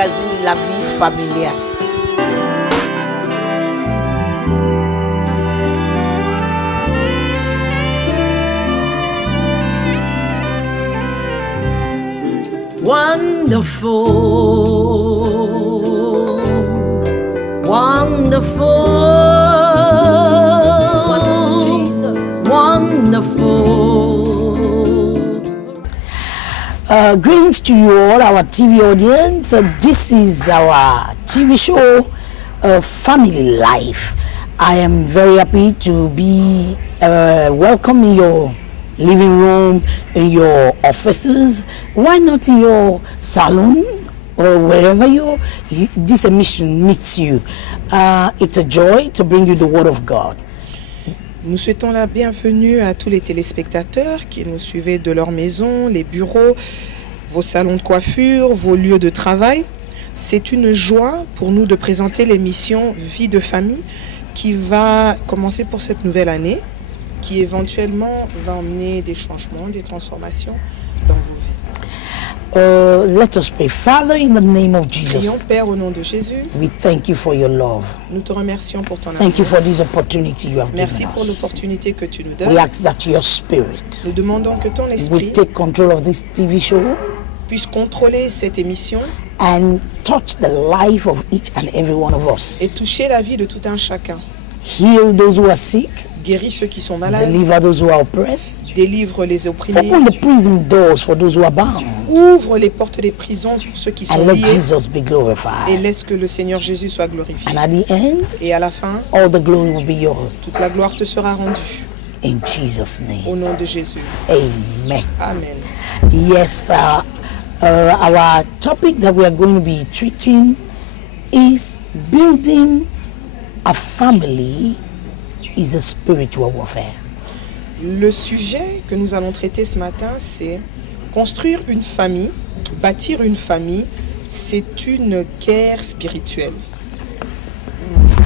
La vie familiale. Wonderful, wonderful, Jesus, wonderful. Greetings to you all, our TV audience. This is our TV show, Family Life. I am very happy to be welcome in your living room, in your offices, why not in your salon or wherever this emission meets you. It's a joy to bring you the Word of God. Nous souhaitons la bienvenue à tous les téléspectateurs qui nous suivaient de leur maison, les bureaux, vos salons de coiffure, vos lieux de travail. C'est une joie pour nous de présenter l'émission Vie de famille qui va commencer pour cette nouvelle année, qui éventuellement va emmener des changements, des transformations dans vos vies. Let us pray. Father, in the name of Prions, Jesus, Père, au nom de Jésus. we thank you for your love. Nous te remercions pour ton Thank you amour. for this opportunity you have Merci given pour us. l'opportunité que tu nous We donnes. ask that your spirit Nous demandons que ton will esprit take control of this TV show puisse contrôler cette émission and touch the life of each and every one of et us. toucher la vie de tout un chacun. Heal those who are sick, Guéris ceux qui sont malades, deliver those who are oppressed, délivre les opprimés, open the prison doors for those who are bound, ouvre les portes des prisons pour ceux qui sont and let liés Jesus be et glorified. laisse que le Seigneur Jésus soit glorifié. And at the end, Et à la fin, all the glory will be yours. toute la gloire te sera rendue. In Jesus' name, Au nom de Jésus. amen. Amen. Yes, our topic that we are going to be treating is building a family is a spiritual warfare. Le sujet que nous allons traiter ce matin, c'est construire une famille, bâtir une famille, c'est une guerre spirituelle.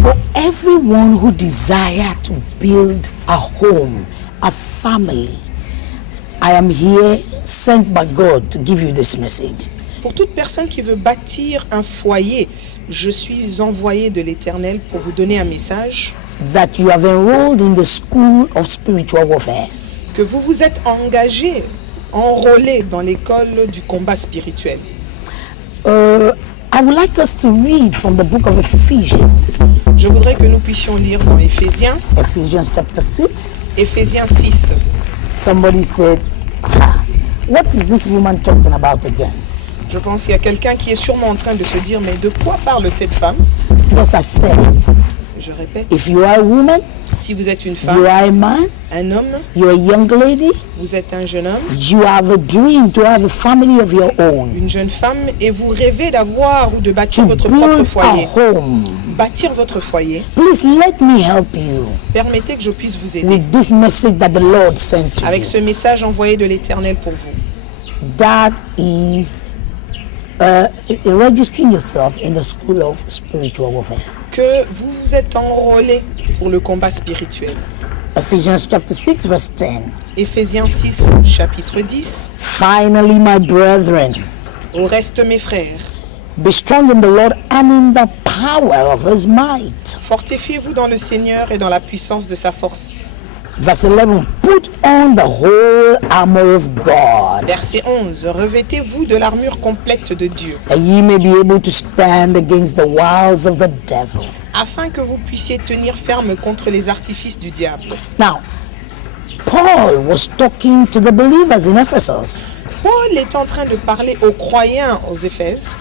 For everyone who desire to build a home, a family, I am here sent by God to give you this message. Pour toute personne qui veut bâtir un foyer, je suis envoyé de l'Éternel pour vous donner un message, That you have enrolled in the school of spiritual warfare. que vous vous êtes engagé, enrôlé dans l'école du combat spirituel. I would like us to read from the book of Ephesians, Je voudrais que nous puissions lire dans Éphésiens, Ephesians chapter 6. Éphésiens 6. Somebody said, what is this woman talking about again? Je pense qu'il y a quelqu'un qui est sûrement en train de se dire, mais de quoi parle cette femme? Yes, I said it. Je répète, If you are a woman, si vous êtes une you femme, are a man, un homme, you're a young lady, vous êtes un jeune homme, you have a dream to have a family of your own, une jeune femme, et vous rêvez d'avoir ou de bâtir to votre propre build a foyer. home. Bâtir votre foyer, Please let me help you permettez que je puisse vous aider with this message that the Lord sent to avec you. ce message envoyé de l'Éternel pour vous. That is registering yourself in the school of spiritual warfare. Que vous vous êtes enrôlé pour le combat spirituel. Ephesians chapter 6 verse 10. Éphésiens 6, chapitre 10. Finally, my brethren, Au reste, mes frères, be strong in the Lord and in the power of his might. fortifiez-vous dans le Seigneur et dans la puissance de sa force. Verse 11, put on the whole armor of God, Verset 11. Revêtez-vous de l'armure complète de Dieu, that ye may be able to stand against the wiles of the devil. afin que vous puissiez tenir ferme contre les artifices du diable. Now, Paul was talking to the believers in Ephesus. Paul est en train de parler aux croyants aux Éphèses.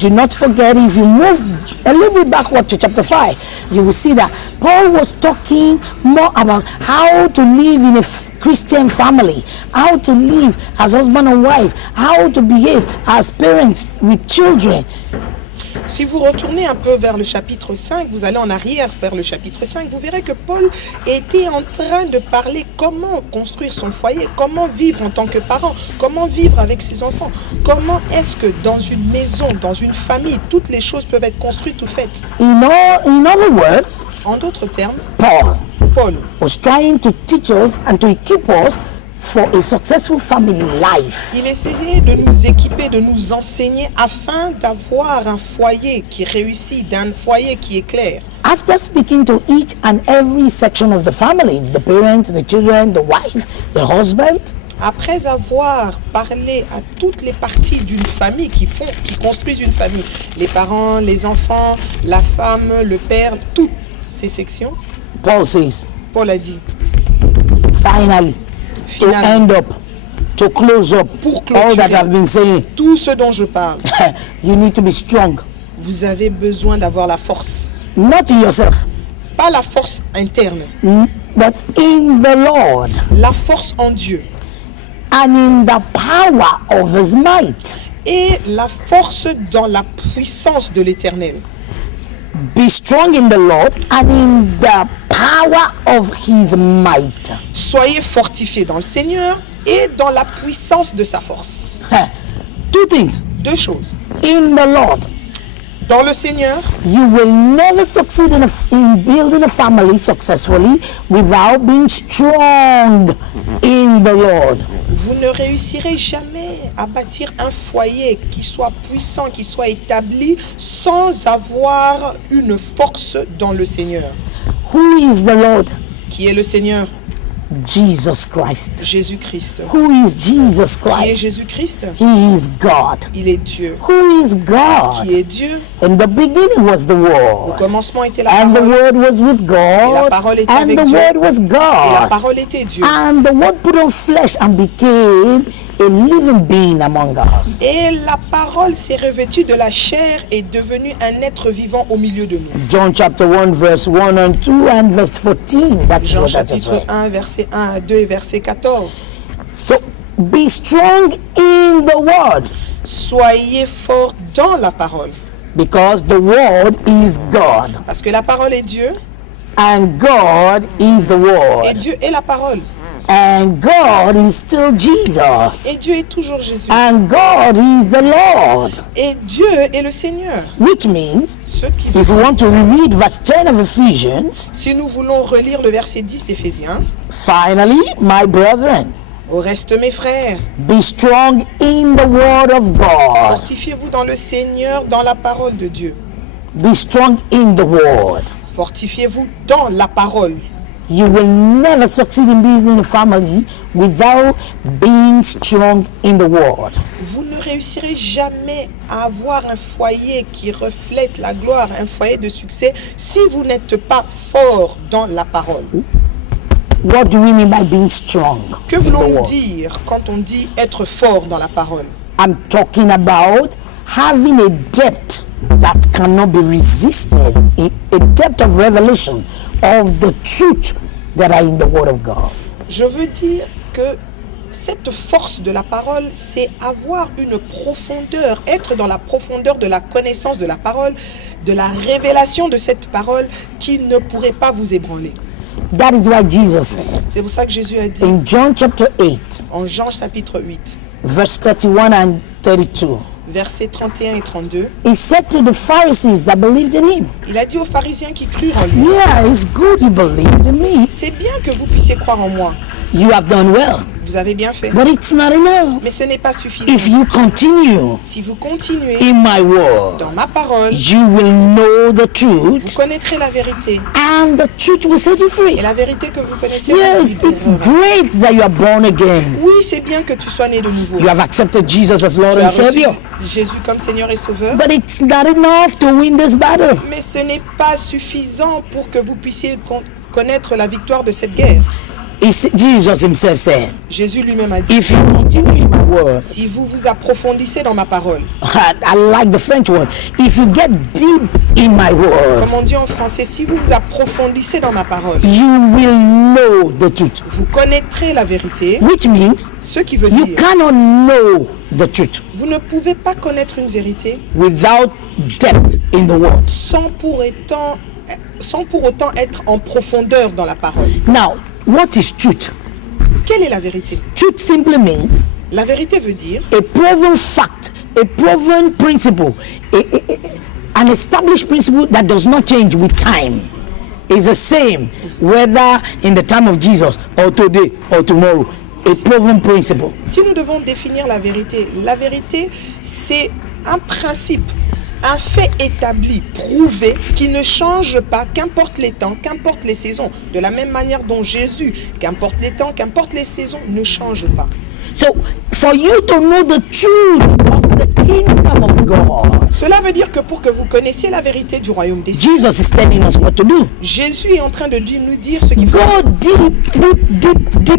Do not forget, if you move a little bit backward to chapter 5, you will see that Paul was talking more about how to live in a Christian family, how to live as husband and wife, how to behave as parents with children. Si vous retournez un peu vers le chapitre 5, vous allez en arrière vers le chapitre 5, vous verrez que Paul était en train de parler comment construire son foyer, comment vivre en tant que parent, comment vivre avec ses enfants, comment est-ce que dans une maison, dans une famille, toutes les choses peuvent être construites ou faites. In other words, En d'autres termes, Paul Paul was trying to teach us and to equip us for a successful family life. Il essayait de nous équiper, de nous enseigner afin d'avoir un foyer qui réussit, d'un foyer qui est clair. After speaking to each and every section of the family, the parents, the children, the wife, the husband, Après avoir parlé à toutes les parties d'une famille qui construisent une famille, les parents, les enfants, la femme, le père, toutes ces sections, Paul says, Paul a dit, finally, to Finalement. end up, to close up Pour all that clôturer. I've been saying, tout ce dont je parle, you need to be strong. vous avez besoin d'avoir la force. Not in yourself, Pas la force interne, but in the Lord la force en Dieu. and in the power of his might. Et la force dans la puissance de l'Éternel. Be strong in the Lord and in the power of his might. Soyez fortifiés dans le Seigneur et dans la puissance de sa force. Two things. Deux choses. In the Lord, Dans le Seigneur, you will never succeed in building a family successfully without being strong in the Lord. vous ne réussirez jamais à bâtir un foyer qui soit puissant, qui soit établi sans avoir une force dans le Seigneur. Who is the Lord? Qui est le Seigneur? Jesus Christ. Jésus-Christ. Who is Jesus Qui est Christ? Jésus-Christ? He is God. Il est Dieu. Who is God? Qui est Dieu? In the beginning was the Au Word, commencement était la and the parole. Word was with God, parole était and avec the Dieu. Word was Et la God. parole était Dieu. And the Word put on flesh and became a living being among us. Et la parole s'est revêtue de la chair et est devenue un être vivant au milieu de nous. John chapter 1 verse 1 and 2 and verse 14. That's Jean what that is. chapitre 1, verset 1 à 2 et verset 14. So be strong in the Word, Soyez forts dans la parole. because the Word is God, Parce que la parole est Dieu and God is the et Word, Dieu est la parole. and God is still Jesus, Et Dieu est toujours Jésus. and God is the Lord, Et Dieu est le Seigneur. which means, Ce qui veut if we dire, want to reread verse 10 of Ephesians, si nous voulons relire le verset 10 d'Éphésiens, finally, my brethren, au reste mes frères, be strong in the Word of God. fortifiez-vous dans le Seigneur, dans la parole de Dieu. Be strong in the Word. Fortifiez-vous dans la parole. You will never succeed in building a family without being strong in the Word. Vous ne réussirez jamais à avoir un foyer qui reflète la gloire, un foyer de succès, si vous n'êtes pas fort dans la parole. What do we mean by being strong? Que in the voulons-nous Word? dire quand on dit être fort dans la parole? I'm talking about having a depth that cannot be resisted, a depth of revelation of the truth that are in the Word of God. Je veux dire que cette force de la parole, c'est avoir une profondeur, être dans la profondeur de la connaissance de la parole, de la révélation de cette parole qui ne pourrait pas vous ébranler. That is why Jesus said C'est pour ça que Jésus a dit in John chapter 8, en Jean chapitre 8, verse 31 and 32, versets 31 et 32, he said to the Pharisees that believed in him, il a dit aux pharisiens qui crurent en lui, yeah, it's good you believed in me. c'est bien que vous puissiez croire en moi, You have done well, vous avez bien fait, but it's not enough. mais ce n'est pas suffisant. If you continue Si vous continuez in my word, dans ma parole, you will know the vous truth, connaîtrez la vérité, and the truth will set you et free. la vérité que vous connaissez vous Yes, it's libérera. great that you are born again. Oui, c'est bien que tu sois né de nouveau. You have accepted Jesus as Lord Tu and as reçu Savior. Jésus comme Seigneur et Sauveur, But it's not enough to win this battle. mais ce n'est pas suffisant pour que vous puissiez connaître la victoire de cette guerre. Jesus himself said, Jésus lui-même a dit, if you continue in my word, si vous vous approfondissez dans ma parole, I like the French word, if you get deep in my word, comme on dit en français, si vous vous approfondissez dans ma parole, you will know the truth. vous connaîtrez la vérité, Which means ce qui veut you dire, cannot know the truth vous ne pouvez pas connaître une vérité without depth in the word. sans pour autant être en profondeur dans la parole. Now, what is truth? Quelle est la vérité? Truth simply means La vérité veut dire a proven fact, a proven principle, an established principle that does not change with time. Is the same whether in the time of Jesus or today or tomorrow. a proven principle. Si nous devons définir la vérité, c'est un principe, un fait établi, prouvé, qui ne change pas, qu'importe les temps, qu'importe les saisons. De la même manière dont Jésus, qu'importe les temps, qu'importe les saisons, ne change pas. So, for you to know the truth of the kingdom of God, Cela veut dire que pour que vous connaissiez la vérité du royaume des cieux, Jesus is telling us what to do. Jésus est en train de nous dire ce qu'il faut Go faire. deep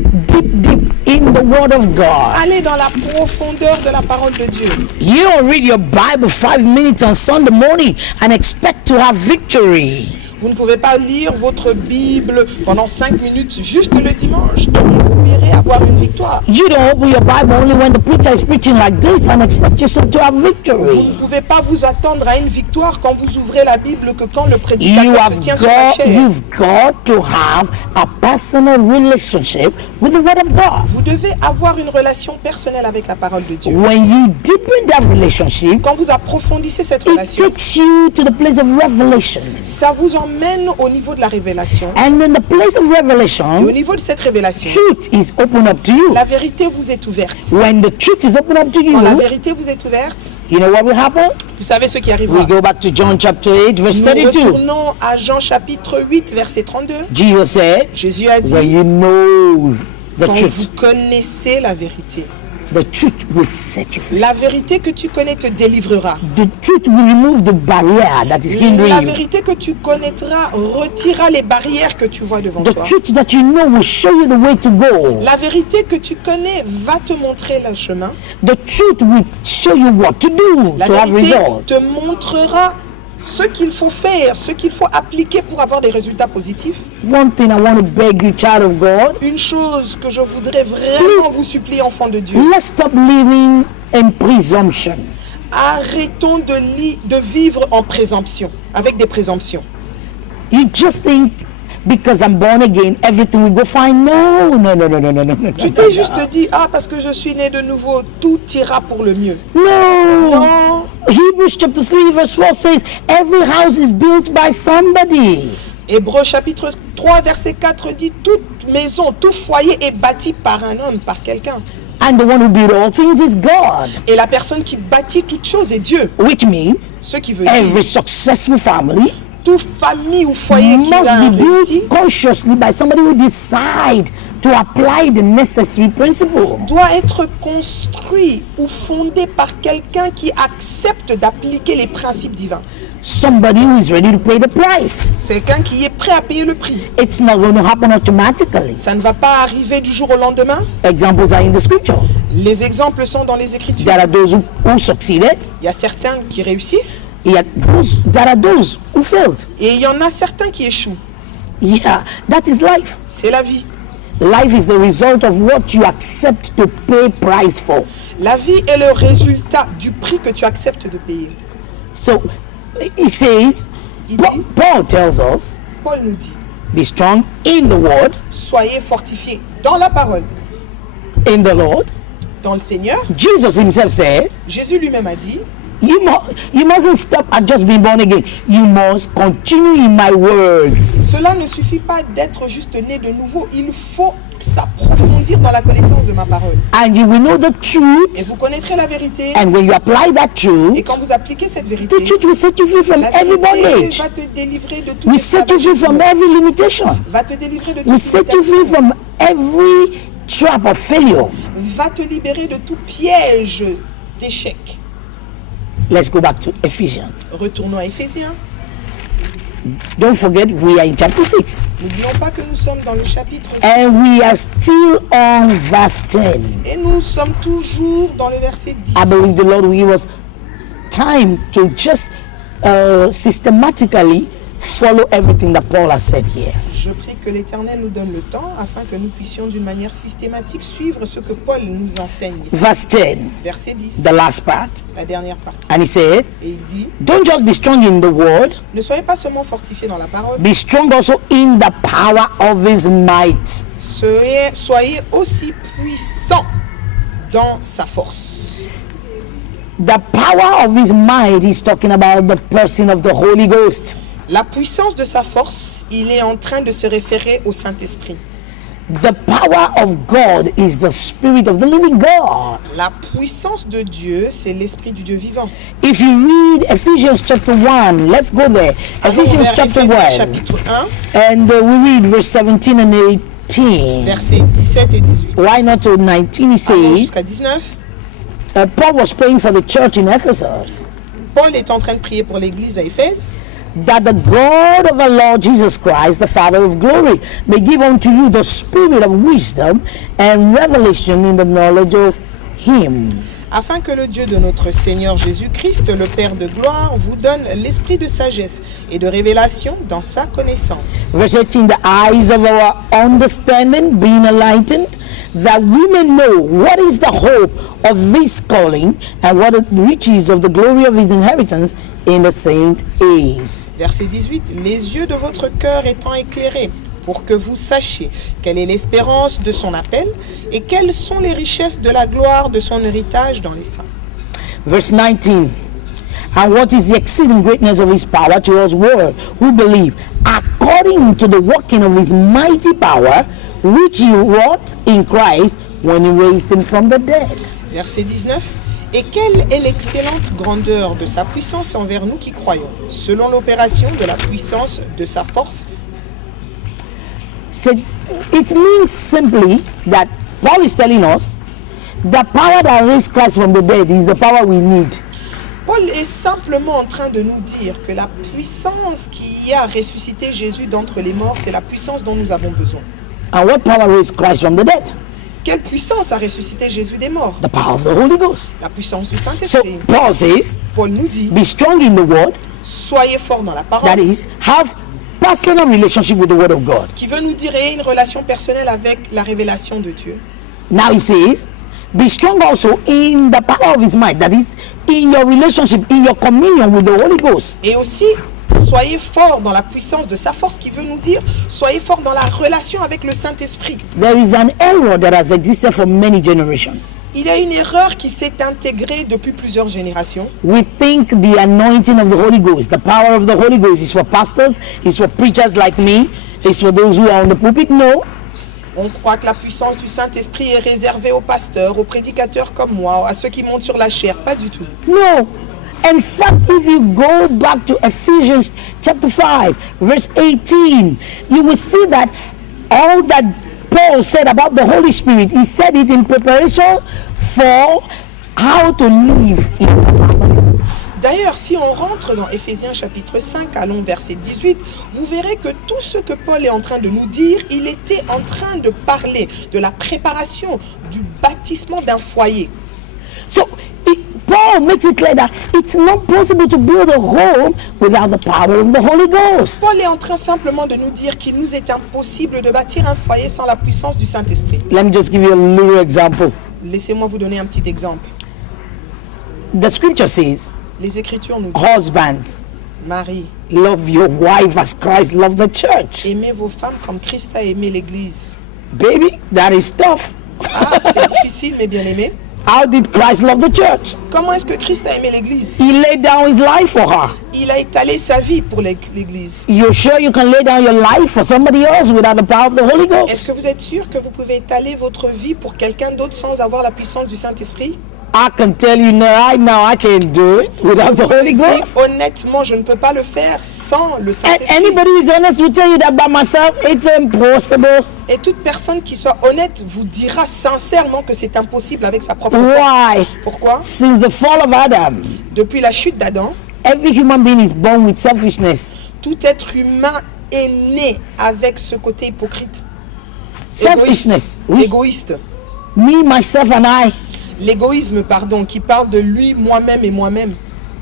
in the Word of God. Allez dans la profondeur de la parole de Dieu. You don't read your Bible 5 minutes on Sunday morning and expect to have victory. Vous ne pouvez pas lire votre Bible pendant 5 minutes juste le dimanche et espérer avoir une victoire. You don't open your Bible only when the preacher is preaching like this and expect yourself to have Vous victory. ne pouvez pas vous attendre à une victoire quand vous ouvrez la Bible que quand le You prédicateur se have tient sur la chair. you've got to have a personal relationship with the Word of God. Vous devez avoir une relation personnelle avec la parole de Dieu. When you deepen that relationship, Quand vous approfondissez cette it relation, takes you to the place of revelation. ça vous emmène au niveau de la révélation. And in the place of Et au revelation, niveau de cette révélation, truth is open up to you. la vérité vous est ouverte. When the truth is open up to Quand la you, vérité vous est ouverte, you know what will happen? vous savez ce qui arrivera. We go back to John chapter 8, verse Nous 32. retournons à Jean chapitre 8, verset 32. Jesus said, Jésus a dit, when you know the quand vous truth, connaissez la vérité, the truth will set you free. la vérité que tu connais te délivrera. The truth will remove the barrier that is La hindering you. vérité que tu connaîtras retirera les barrières que tu vois devant The toi. truth that you know will show you the way to go. La vérité que tu connais va te montrer le chemin. The truth will show you what to do La to have vérité results. te montrera ce qu'il faut faire, ce qu'il faut appliquer pour avoir des résultats positifs. One thing I want to beg you, child of God, Une chose que je voudrais vraiment vous supplier, enfants de Dieu, let's stop living in presumption. arrêtons de vivre en présomption, avec des présomptions. You just think because I'm born again, everything will go fine. No. Tu t'es juste dit, ah, parce que je suis né de nouveau, tout ira pour le mieux. No. Non. Hebrews chapter 3 verse 4 says, every house is built by somebody. Hébreux chapitre 3, verset 4 dit, toute maison, tout foyer est bâti par un homme, par quelqu'un. And the one who built all things is God. Et la personne qui bâtit toutes choses est Dieu. Which means Ce qui veut every dire, successful family toute famille ou foyer qui must a be réussi built consciously by somebody who decide to apply the necessary principle. doit être construit ou fondé par quelqu'un qui accepte d'appliquer les principes divins. Somebody who is ready to pay the price. C'est quelqu'un qui est prêt à payer le prix. It's not going to happen automatically. Ça ne va pas arriver du jour au lendemain. Examples are in the scripture. Les exemples sont dans les Écritures. There are those who succeeded. Il y a certains qui réussissent There are those who failed. et il y en a certains qui échouent. Yeah, that is life. C'est la vie. Life is the result of what you accept to pay price for. La vie est le résultat du prix que tu acceptes de payer. So, he says, Il dit, Paul tells us, Paul nous dit, be strong in the word, soyez fortifiés dans la parole, in the Lord. dans le Seigneur. Jesus himself said, Jésus lui-même a dit, you mustn't stop at just being born again. You must continue in my words. cela ne suffit pas d'être juste né de nouveau, il faut s'approfondir dans la connaissance de ma parole. And you will know the Et truth. vous connaîtrez la vérité. And when you apply that Et truth, quand vous appliquez cette vérité, the truth will set you free from la every vérité bondage. va te délivrer de toute Will set you free from every limitation. va te délivrer de Will toute set you free limitation, from every trap of failure. va te libérer de tout piège d'échec. Let's go back to Ephesians. Retournons à Éphésiens. Don't forget, we are in chapter 6. N'oublions pas que nous sommes dans le chapitre 6 And we are still on verse 10. et nous sommes toujours dans le verset 10. I believe the Lord will give us time to just systematically follow everything that Paul has said here. Je prie que l'Éternel nous donne le temps afin que nous puissions d'une manière systématique suivre ce que Paul nous enseigne ici. Verse 10, Verset 10, the last part. la dernière partie. And he said, Et il dit, don't just be strong in the word, ne soyez pas seulement fortifiés dans la parole, be strong also in the power of his might. soyez aussi puissants dans sa force. The power of his might is talking about the person of the Holy Ghost. La puissance de sa force, il est en train de se référer au Saint-Esprit. The power of God is the Spirit of the living God. La puissance de Dieu, c'est l'esprit du Dieu vivant. If you read Ephesians chapter 1, let's go there. Allons Ephesians vers chapter Éphésiens 1, chapitre 1, and we read verse 17 and 18. versets 17 et 18. Why not to 19? He Allons says, jusqu'à 19. Paul was praying for the church in Ephesus, Paul est en train de prier pour l'église à Éphèse, that the God of our Lord Jesus Christ, the Father of glory, may give unto you the spirit of wisdom and revelation in the knowledge of him. afin que le Dieu de notre Seigneur Jésus-Christ, le Père de gloire, vous donne l'esprit de sagesse et de révélation dans sa connaissance. Verse 18, the eyes of our understanding being enlightened, that we may know what is the hope of this calling and what the riches of the glory of his inheritance in the saint is. Verset 18, les yeux de votre cœur étant éclairés, pour que vous sachiez quelle est l'espérance de son appel et quelles sont les richesses de la gloire de son héritage dans les saints. Verse 19, and what is the exceeding greatness of his power to us who believe, according to the working of his mighty power, which he wrought in Christ when he raised him from the dead. Verset 19, et quelle est l'excellente grandeur de sa puissance envers nous qui croyons, selon l'opération de la puissance de sa force. So it means simply that Paul is telling us the power that raised Christ from the dead is the power we need. Paul est simplement en train de nous dire que la puissance qui a ressuscité Jésus d'entre les morts, c'est la puissance dont nous avons besoin. And what power raised Christ from the dead? Quelle puissance a ressuscité Jésus des morts? The power of the Holy Ghost. La puissance du So Saint-Esprit. Paul says, Paul nous dit, be strong in the word, soyez forts dans la that parole, is, have personal relationship with the word of God. qui veut nous dire ayez une relation personnelle avec la révélation de Dieu. Now he says, be strong also in the power of his might, that is, in your relationship, in your communion with the Holy Ghost. Et aussi, soyez forts dans la puissance de sa force, qui veut nous dire soyez forts dans la relation avec le Saint-Esprit. There is an error that has existed for many generations. Il y a une erreur qui s'est intégrée depuis plusieurs générations. We think the anointing of the Holy Ghost, the power of the Holy Ghost is for pastors, is for preachers like me, is for those who are on the pulpit. No. On croit que la puissance du Saint-Esprit est réservée aux pasteurs, aux prédicateurs comme moi, à ceux qui montent sur la chair. Pas du tout. No. In fact, if you go back to Ephesians chapter 5, verse 18, you will see that all that Paul said about the Holy Spirit, he said it in preparation for how to live in the family. D'ailleurs, si on rentre dans Éphésiens chapitre 5, allons verset 18, vous verrez que tout ce que Paul est en train de nous dire, il était en train de parler de la préparation du bâtissement d'un foyer. So Paul makes it clear that it's not possible to build a home without the power of the Holy Ghost. Paul est en train simplement de nous dire qu'il nous est impossible de bâtir un foyer sans la puissance du Saint-Esprit. Let me just give you a little example. Laissez-moi vous donner un petit exemple. The scripture says, Les Écritures nous disent, husbands, Marie, love your wife as Christ loved the church. aimez vos femmes comme Christ a aimé l'Église. Baby, that is tough. Ah, c'est difficile, mais bien aimé. How did Christ love the church? Comment est-ce que Christ a aimé l'Église? He laid down his life for her. Il a étalé sa vie pour l'Église. You're sure you can lay down your life for somebody else without the power of the Holy Est-ce Ghost? que vous êtes sûr que vous pouvez étaler votre vie pour quelqu'un d'autre sans avoir la puissance du Saint-Esprit? I can tell you right now, I can't do it without the Holy Je dis, Ghost. honnêtement, je ne peux pas le faire sans le And Saint-Esprit. anybody who is honest will tell you that by myself, it's impossible. Et toute personne qui soit honnête vous dira sincèrement que c'est impossible avec sa propre force. Why? Pourquoi? Since the fall of Adam, Depuis la chute d'Adam, every human being is born with selfishness. tout être humain est né avec ce côté hypocrite. Selfishness. Oui. Égoïste. Me, myself, and I. L'égoïsme, pardon, qui parle de lui, moi-même et moi-même.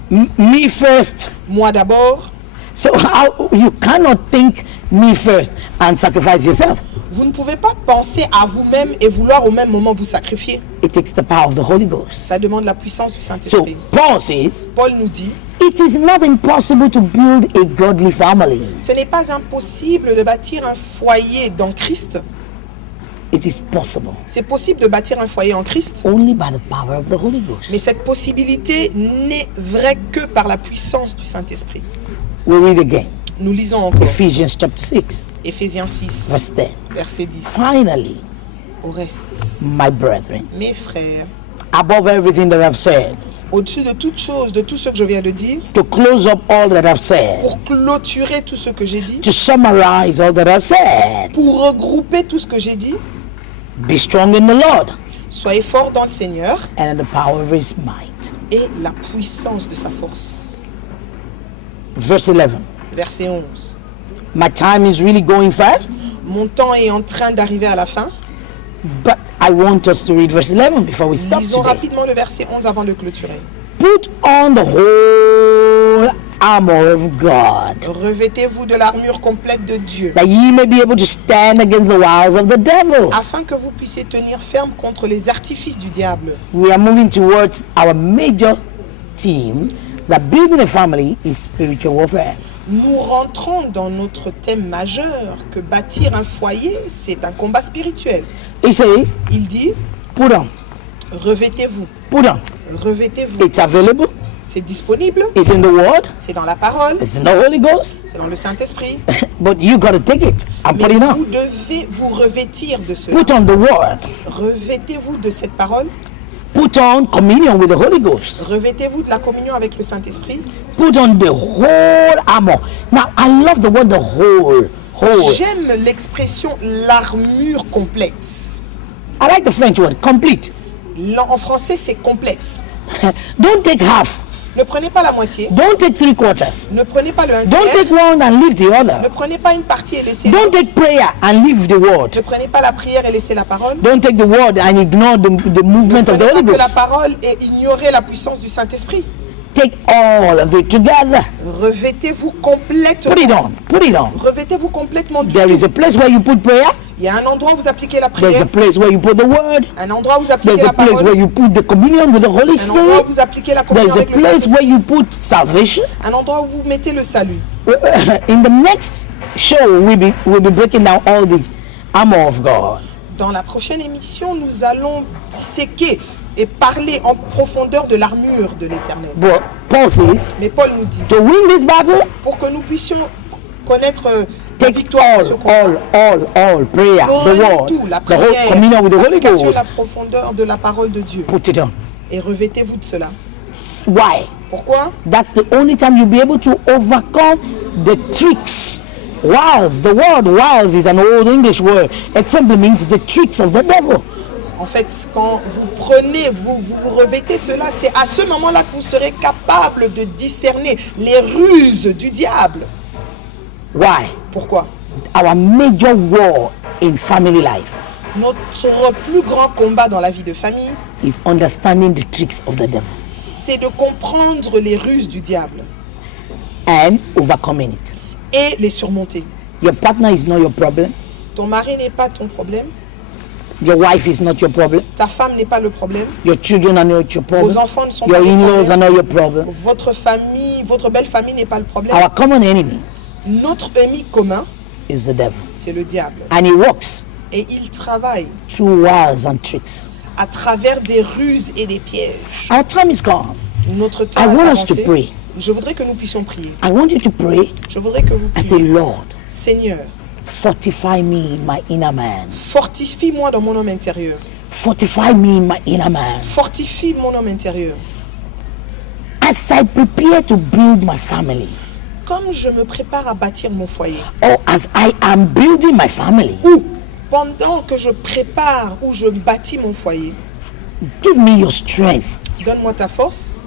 Me first. Moi d'abord. So how you cannot think me first and sacrifice yourself. Vous ne pouvez pas penser à vous-même et vouloir au même moment vous sacrifier. It takes the power of the Holy Ghost. Ça demande la puissance du So Saint-Esprit. Paul says, Paul nous dit, it is not impossible to build a godly family. ce n'est pas impossible de bâtir un foyer dans Christ. It is possible C'est possible de bâtir un foyer en Christ. only by the power of the Holy Ghost. Mais cette possibilité n'est vraie que par la puissance du Saint-Esprit. We read again. Nous lisons encore Ephesians chapter 6. Éphésiens 6, verse 10. verset 10. Finally, Au reste, my brethren, mes frères, above everything that I've said, au-dessus de toute chose, de tout ce que je viens de dire, to close up all that I've said, pour clôturer tout ce que j'ai dit, to summarize all that I've said, pour regrouper tout ce que j'ai dit, be strong in the Lord soyez forts dans le Seigneur and in the power of his might. et la puissance de sa force. Verse 11. Verset 11. My time is really going fast, Mon temps est en train d'arriver à la fin. but I want us to read verse 11 before we stop Lisons today. rapidement le verset 11 avant de clôturer. Put on the whole armor of God, Revêtez-vous de l'armure complète de Dieu, that ye may be able to stand against the wiles of the devil. afin que vous puissiez tenir ferme contre les artifices du diable. We are moving towards our major theme, that building a family is spiritual warfare. Nous rentrons dans notre thème majeur, que bâtir un foyer, c'est un combat spirituel. He says, Il dit, put on, revêtez-vous, put on. revêtez-vous. It's available, C'est disponible, it's in the word, c'est dans la parole, it's in the Holy Ghost, c'est dans le Saint-Esprit. but you got to take it and Mais put it on. vous devez vous revêtir de cela. Put on the word, Revêtez-vous de cette parole, put on communion with the Holy Ghost, revêtez-vous de la communion avec le Saint-Esprit. put on the whole armor. Now, I love the word the whole. J'aime l'expression l'armure complète. I like the French word, complete. En français, c'est complète. Don't take half, Ne prenez pas la moitié, don't take 3/4, ne prenez pas le un don't take tiers, one and leave the other. ne prenez pas une partie et laissez Don't l'autre. take prayer and leave the word. Ne prenez pas la prière et laissez la parole. Don't take the word and ignore the Ne movement of the prenez pas Holy que la Ghost. parole et ignorez la puissance du Saint-Esprit. Take all of it together. Revêtez-vous Put it complètement. on. Put it on. Revêtez-vous complètement du There is tout. a place where you put prayer. Il y a un endroit où vous appliquez la There's prière, a place where you put the word. un endroit où vous appliquez There's la a place where parole, you put the communion with the Holy un endroit Spirit. où vous appliquez la communion There's a avec le place where Saint-Esprit, you put salvation. un endroit où vous mettez le salut. In the next show, we'll be breaking down all the armor of God. Dans la prochaine émission, nous allons disséquer et parler en profondeur de l'armure de l'Éternel. But Paul says, Mais Paul nous dit, to win this battle, pour que nous puissions connaître la take victoire dans ce combat, all prayer, the prenez word, tout, la the whole prière, communion with the Holy l'application, Ghost. la profondeur de la parole de Dieu, Put it on. et revêtez-vous de cela. Why? Pourquoi? That's the only time you'll be able to overcome the tricks. Wiles, the word wiles is an old English word. It simply means the tricks of the devil. En fait, quand vous prenez, vous revêtez cela, c'est à ce moment-là que vous serez capable de discerner les ruses du diable. Why? Pourquoi? Our major war in family life Notre plus grand combat dans la vie de famille, is understanding the tricks of the devil c'est de comprendre les ruses du diable and overcoming it. et les surmonter. Your partner is not your problem. Ton mari n'est pas ton problème, Your wife is not your problem. ta femme n'est pas le problème, Your children are not your problem. vos enfants ne sont Your pas le in-laws are problème, not your problem. votre famille, votre belle famille n'est pas le problème. Our common enemy Notre ennemi commun, is the devil. c'est le diable. And he works Et il travaille through wiles and tricks. à travers des ruses et des pièges. Our time is gone. Notre temps I est want us to avancé. pray. Je voudrais que nous puissions prier. I want you to pray Je voudrais que vous and say, priez. Lord, Seigneur, fortify me in my inner man. fortifie-moi dans mon homme intérieur. Fortify me in my inner man. Fortifie mon homme intérieur. As I prepare to build my family, Comme je me prépare à bâtir mon foyer. or as I am building my family, Ou pendant que je prépare ou je bâtis mon foyer. give me your strength Donne-moi ta force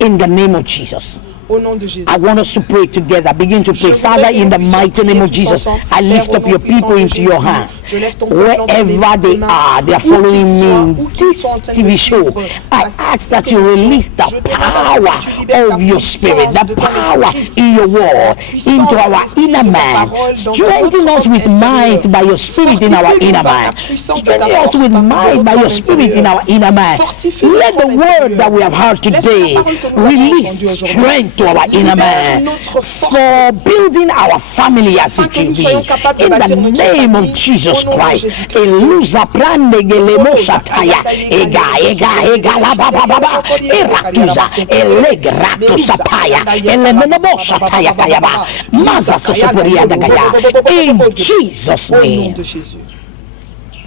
in the name of Jesus. au nom de Jésus. I want us to pray together. Begin to pray. Je voudrais Father, que in nous the puissions mighty name of prier tous Jesus, ensemble. I lift Père, up au your nom puissant people de into your Jésus, hand. je lève ton peuple entre Wherever tes they mains. are, they are Où following qu'ils soient, me. où qu'ils This soient en train de TV me show, suivre, I à ask that cette you émission, release the je demande à ce power que tu libères ta of your puissance spirit, the de ton power esprit, in your word, la puissance into de our l'esprit, inner de ta man. parole, dans Strengthen notre us with homme might intérieur. by your spirit in our Fortifie-nous inner par man. la puissance de ta Strengthen us force, with par might notre by your homme spirit in our intérieur. inner man. Fortifie Let notre the homme word intérieur. that we have heard Laisse la today parole que nous avons release entendue aujourd'hui. strength to our inner Libère man notre force for building our family as afin it que nous should soyons be. capables de In bâtir the notre name of famille Jesus au Jesus Au nom de Christ. Jésus-Christ. Elusa prande gelemo shataya. Ega la baba. Eratuza. Elegrato sapaya. Elemenebo shataya kayaba. Maza sosoporia dagaya. In Jesus' Au nom name. de Jésus.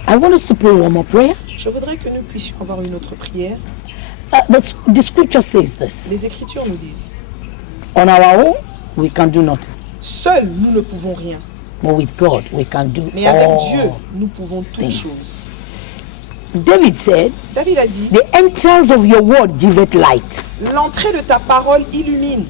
I want us to pray one more prayer. Je voudrais que nous puissions avoir une autre prière. The scripture says this. Les Écritures nous disent, On our own, we can do nothing. seuls nous ne pouvons rien, But with God, we can do mais avec Dieu, all. nous pouvons toutes things. choses. David said, David a dit, the entrance of your word giveth light l'entrée de ta parole illumine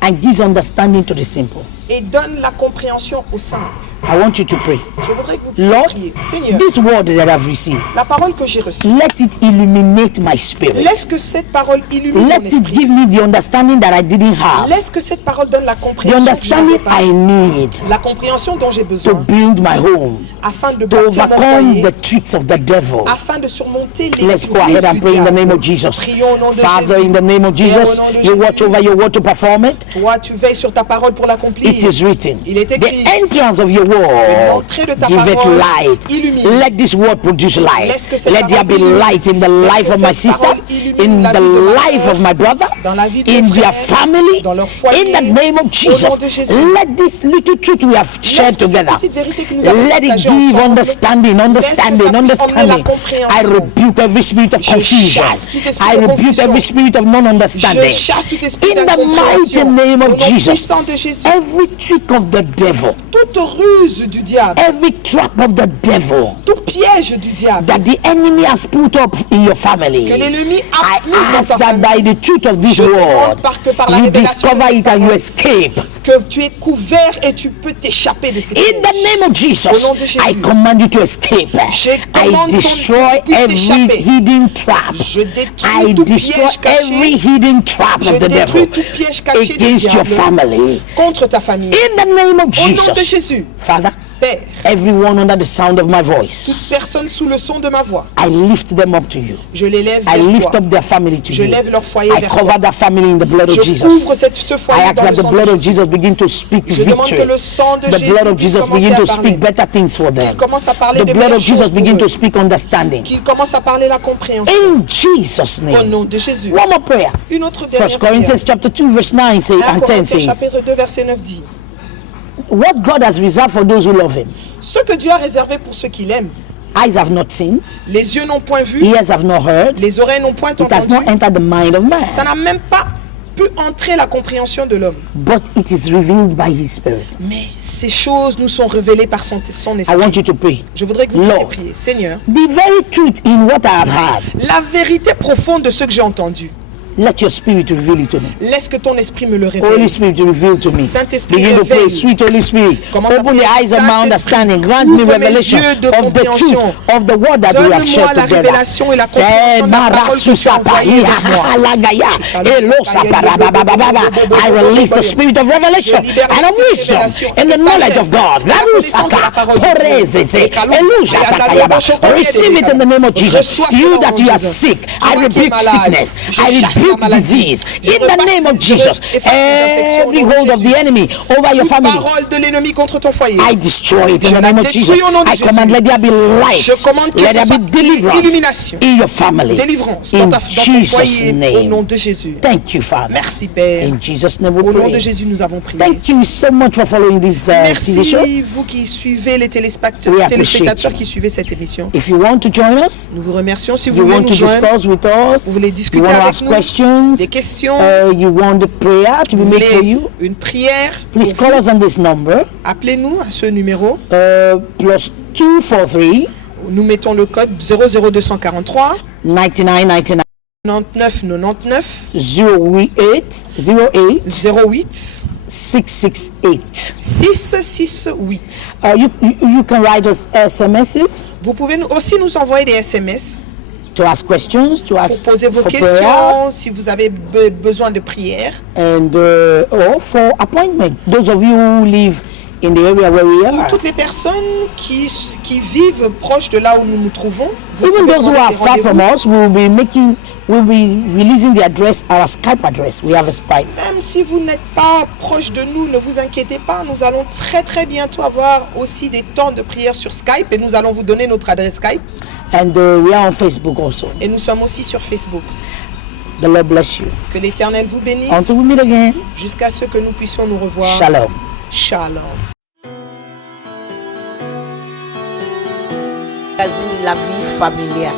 and gives understanding to the simple. et donne la compréhension aux simples. I want you to pray. Je voudrais que vous puissiez Lord, prier. Seigneur, this word that I've received, la parole que j'ai reçue, let it illuminate my spirit. laisse que cette parole illumine mon Let it esprit. give me the understanding that I didn't have. Laisse que cette parole donne la The compréhension que je n'avais understanding pas. I need La compréhension dont j'ai to besoin build my home, afin de to bâtir mon overcome foyer, the tricks of the devil. afin de surmonter les Let's go ruses ahead and du pray in the name diable. of Jesus. Prions au nom de Father, Jésus. in the name of Père, Jesus, au nom de you watch Jésus. over your word to perform it. Toi, tu veilles sur ta parole pour l'accomplir. It is written. Il est écrit. The entrance of your Que word l'entrée de ta give it parole light. illumine. Let this word produce light. Laisse que cette Let there parole be illumine. light in the Laisse life que of my cette sister, parole illumine in la the vie de ma life sœur, of my brother, dans la vie de in mon their frère, family. dans leur foyer, In the name of au Jesus, nom de Jésus. let this little truth we have shared Laisse que cette together, petite vérité que nous avons let it partagée give ensemble, understanding, laisse que ça puisse emmener la compréhension. I rebuke every spirit of Je confusion. chasse tout esprit I de rebuke confusion. every spirit of Je non-understanding. chasse tout esprit In the mighty d'incompréhension. name Au of nom Jesus, puissant de Jésus. every trick of the devil, Toute ruse du diable, every trap of the devil tout piège du diable that the enemy has put up in your family, que l'ennemi I a mis dans ask ta that by famille, the truth of this Je demande word, par la you révélation de discover cette it and you parole, escape. que tu es couvert et tu peux t'échapper de ces In the pièges. name of Jesus, Au nom de Jésus. I command you to escape. Je I commande destroy que tu puisses every t'échapper. hidden trap. Je détruis I tout destroy piège every caché hidden trap Je of the devil détruis tout piège caché du against your diable family. contre ta famille. In the name of Au nom de Jesus, Jésus, Father, Père, everyone under the sound of my voice, toute personne sous le son de ma voix, I lift them up to you. je les lève I vers lift toi. up their family to Je you. lève leur foyer I vers cover toi. that family in the blood of Je Jesus. couvre ce I foyer ask dans that le the sang blood de of Jésus. Jesus begin to speak Je demande victory. que le sang de The Jésus blood of puisse Jesus commencer begin à to parler. speak better things for them. Qu'il commence à parler The de blood meilleures of Jesus choses pour begin to eux. speak understanding. Qu'il commence à parler la compréhension. In Jesus' Au name. nom de Jésus. One more prayer. Une autre dernière 1 prière. Corinthians chapter 2 verse 9 1 and 10 Corinthiens says, chapitre 2 verset 9 dit, what God has reserved for those who love him, ce que Dieu a réservé pour ceux qui l'aiment, eyes have not seen, les yeux n'ont point vu, ears have not heard, les oreilles n'ont point it has not entendu, entered the mind of man, ça n'a même pas pu entrer la compréhension de l'homme. but it is revealed by his spirit. Mais ces choses nous sont révélées par son I want esprit. you to pray. Je voudrais que vous puissiez Lord, prier. Seigneur, the very truth in what I have heard, la vérité profonde de ce que j'ai entendu, let your spirit reveal it to me. laisse que ton esprit me le Holy révèle. Spirit, reveal to me. Saint-Esprit, Begin to pray, révèle. sweet Holy Spirit. Commence à Open the prier. eyes of my Saint-Esprit, understanding. Grant me ouvre mes revelation yeux de of the truth compréhension. of the word that we have Donne-moi shared la together. révélation et la compréhension de la parole que tu as envoyée vers moi. I release the spirit of revelation and of wisdom in the knowledge of God. Receive it in the name of Jesus. You that you are sick, I rebuke sickness. I rebuke disease. In the name of Jesus, every hold of the enemy over your Toute family, parole de l'ennemi contre ton foyer. I destroy it in Je the la name of Jesus. détruis au nom de I command, Jésus. let there be light. Je commande que Let ce there soit be deliverance illumination. in your family. Délivrance In dans ton Jesus' foyer au name. nom de Jésus. Thank you, Father. Merci Père. In Jesus' name we Au nom de pray. Jésus, nous avons prié. Thank you so much for following this TV show. Merci vous qui suivez les We appreciate téléspectateurs you. qui suivaient cette émission. If you want to join us, Nous vous remercions. Si vous you voulez want nous to joindre, discuss with us, vous voulez you discuter want to avec ask nous, questions, des questions, you want the prayer to be vous made for voulez you, une prière, please pour call vous, us on this number, appelez-nous à ce numéro. plus 243 Nous mettons le code 00243 9999 99 99 08 08 668. 668. You can write us SMSs Vous pouvez aussi nous envoyer des SMS to ask questions, to pour ask poser vos for questions, prayer, si vous avez besoin de prière, and or for appointment. Those of you who live in the area where we Pour are. toutes les personnes qui vivent proche de là où nous nous trouvons, vous Even pouvez those who prendre are des far from rendez-vous. us, we'll be releasing the address, our Skype address. We have a Skype. Même si vous n'êtes pas proche de nous, ne vous inquiétez pas, nous allons très bientôt avoir aussi des temps de prière sur Skype et nous allons vous donner notre adresse Skype. And we are on Facebook also. Et nous sommes aussi sur Facebook. The Lord bless you. Que l'Éternel vous bénisse Until we meet again, jusqu'à ce que nous puissions nous revoir. shalom. Shalom. Magazine La Vie Familiale.